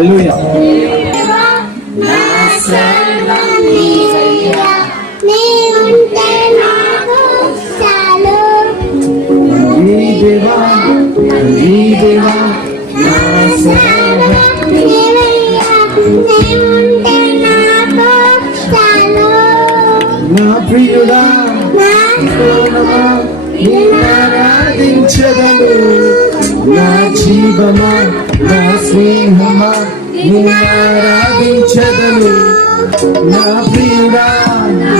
హల్లెలూయా. నా సర్వం నీవయ్యా, నీవుంటే నాకు చాలు. తండ్రి దేవా, తండ్రి దేవా, నా సర్వం నీవయ్యా, నీవుంటే నాకు చాలు. నా ప్రియుడా, నా ప్రాణమా, నిన్నారాధించెదను. నా జీవమా, నా స్నేహమా, నిన్నారాధించెదను. నా ప్రియుడా,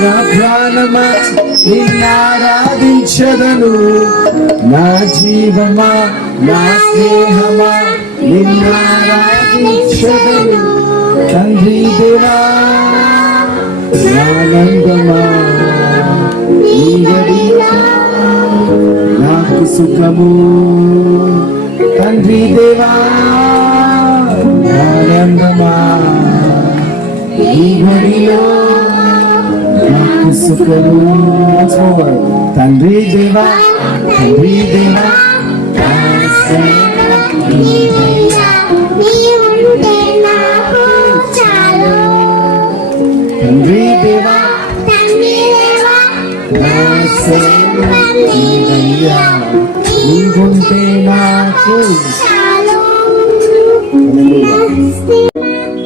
నా ప్రాణమా, నిన్నారాధించెదను. నా జీవమా, నా స్నేహమా, నిన్నారాధించెదను. తండ్రి దేవా, ఆనందమా, ఈ గడిలో నాకు సుఖము. తండ్రి దేవా, ఆనందమా, ఈ గడిలో నాకు సుఖము. తండ్రి దేవా, తండ్రి దేవా, నా సర్వం నీవయ్యా, నీవుంటే నాకు చాలు. తండ్రి దేవా, తండ్రి దేవా, నా సర్వం నీవయ్యా, నీవుంటే నాకు చాలు. హల్లెలూయా.